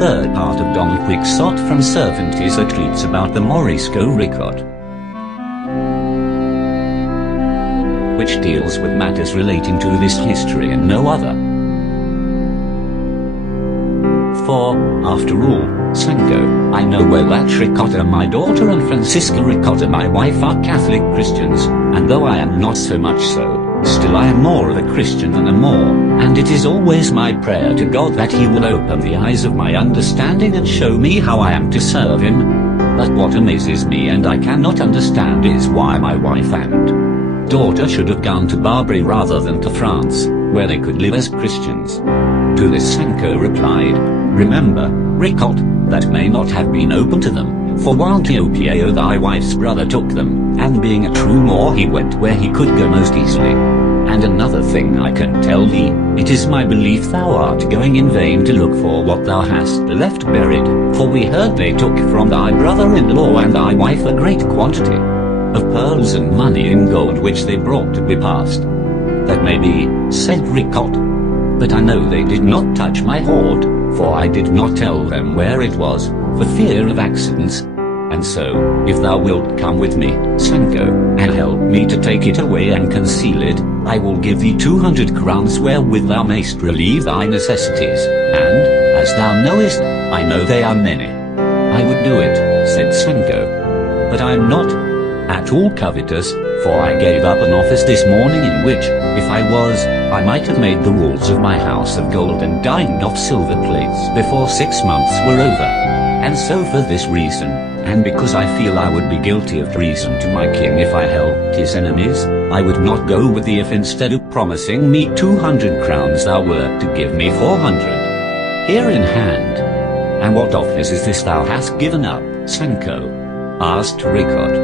third part of Don Quixote from Cervantes that treats about the Morisco Ricote, which deals with matters relating to this history and no other. For, after all, Sancho, I know well that Ricote my daughter and Francisca Ricote my wife are Catholic Christians, and though I am not so much so, still I am more of a Christian than a Moor, and it is always my prayer to God that he will open the eyes of my understanding and show me how I am to serve him. But what amazes me and I cannot understand is why my wife and daughter should have gone to Barbary rather than to France, where they could live as Christians. To this Sancho replied, "Remember, Ricote, that may not have been open to them, for Juan de Urbina thy wife's brother took them, and being a true Moor he went where he could go most easily. And another thing I can tell thee, it is my belief thou art going in vain to look for what thou hast left buried, for we heard they took from thy brother-in-law and thy wife a great quantity of pearls and money in gold which they brought to be passed." "That may be," said Ricote, "but I know they did not touch my hoard, for I did not tell them where it was, for fear of accidents. And so, if thou wilt come with me, Sancho, and help me to take it away and conceal it, I will give thee 200 crowns wherewith thou mayst relieve thy necessities, and, as thou knowest, I know they are many." "I would do it," said Sancho, "but I am not at all covetous, for I gave up an office this morning in which, if I was, I might have made the walls of my house of gold and dined off silver plates before 6 months were over. And so for this reason, and because I feel I would be guilty of treason to my king if I helped his enemies, I would not go with thee if instead of promising me 200 crowns thou wert to give me 400 here in hand." "And what office is this thou hast given up, Sancho?" asked Ricote.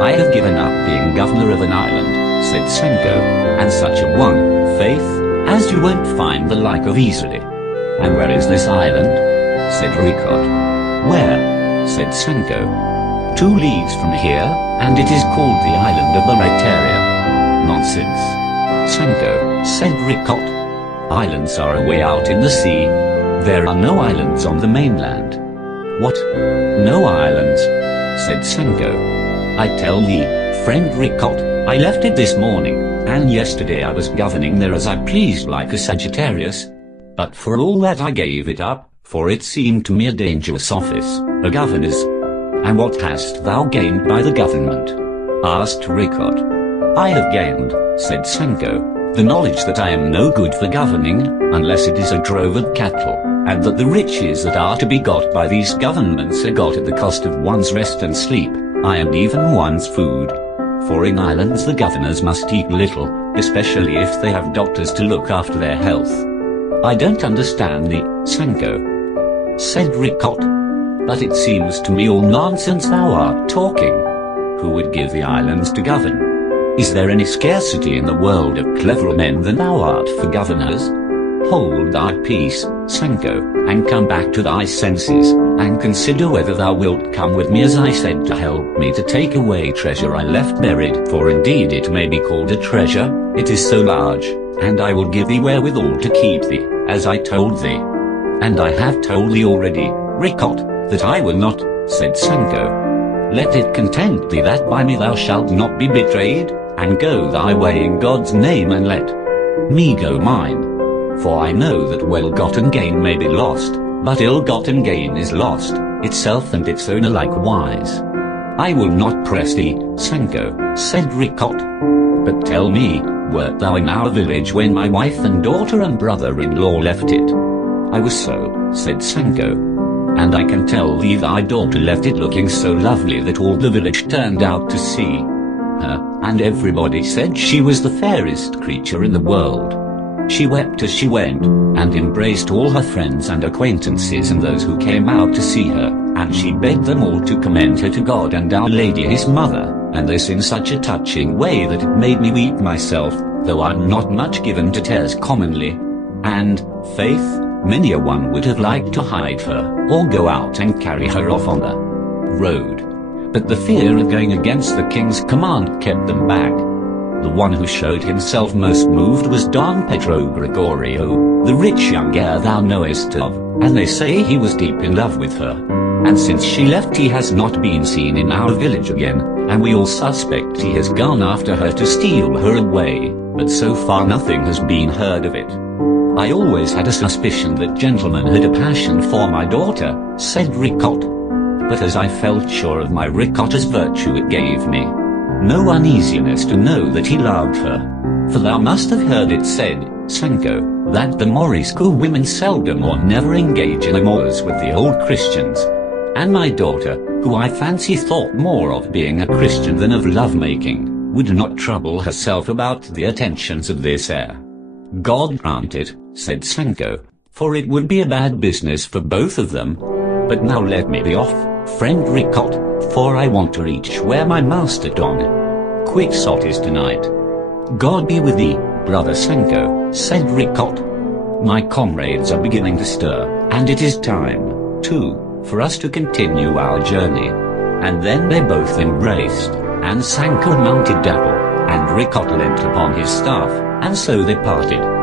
"I have given up being governor of an island," said Sancho, "and such a one, faith, as you won't find the like of easily." "And where is this island?" said Ricote. "Where?" said Sancho. 2 leagues from here, and it is called the island of Barataria." "Nonsense, Sancho," said Ricote. "Islands are away out in the sea. There are no islands on the mainland." "What? No islands?" said Sancho. "I tell thee, friend Ricote, I left it this morning, and yesterday I was governing there as I pleased like a Sagittarius. But for all that I gave it up, for it seemed to me a dangerous office, a governor's." "And what hast thou gained by the government?" asked Ricote. "I have gained," said Sancho, "the knowledge that I am no good for governing, unless it is a drove of cattle, and that the riches that are to be got by these governments are got at the cost of one's rest and sleep, aye, and even one's food. For in islands the governors must eat little, especially if they have doctors to look after their health." "I don't understand thee, Sancho," said Ricote, "but it seems to me all nonsense thou art talking. Who would give the islands to govern? Is there any scarcity in the world of cleverer men than thou art for governors? Hold thy peace, Sancho, and come back to thy senses, and consider whether thou wilt come with me as I said to help me to take away treasure I left buried, for indeed it may be called a treasure, it is so large, and I will give thee wherewithal to keep thee, as I told thee." "And I have told thee already, Ricote, that I will not," said Sancho. "Let it content thee that by me thou shalt not be betrayed, and go thy way in God's name, and let me go mine. For I know that well-gotten gain may be lost, but ill-gotten gain is lost, itself and its owner likewise." "I will not press thee, Sancho," said Ricote. "But tell me, wert thou in our village when my wife and daughter and brother-in-law left it?" "I was so," said Sancho. "And I can tell thee thy daughter left it looking so lovely that all the village turned out to see her, and everybody said she was the fairest creature in the world. She wept as she went, and embraced all her friends and acquaintances and those who came out to see her, and she begged them all to commend her to God and Our Lady his mother, and this in such a touching way that it made me weep myself, though I'm not much given to tears commonly. And, faith, many a one would have liked to hide her, or go out and carry her off on the road. But the fear of going against the king's command kept them back. The one who showed himself most moved was Don Pedro Gregorio, the rich young heir thou knowest of, and they say he was deep in love with her. And since she left he has not been seen in our village again, and we all suspect he has gone after her to steal her away, but so far nothing has been heard of it. I always had a suspicion that gentleman had a passion for my daughter, said Ricote. But as I felt sure of my Ricote's virtue it gave me no uneasiness to know that he loved her. For thou must have heard it said, Sancho, that the Morisco women seldom or never engage in amours with the old Christians. And my daughter, who I fancy thought more of being a Christian than of love-making, would not trouble herself about the attentions of this heir. God grant it, said Sancho, for it would be a bad business for both of them. But now let me be off, friend Ricote, for I want to reach where my master Don Quixote is tonight. God be with thee, brother Sancho, said Ricote. My comrades are beginning to stir, and it is time, too, for us to continue our journey. And then they both embraced, and Sancho mounted Dapple, and Ricote leant upon his staff, and so they parted.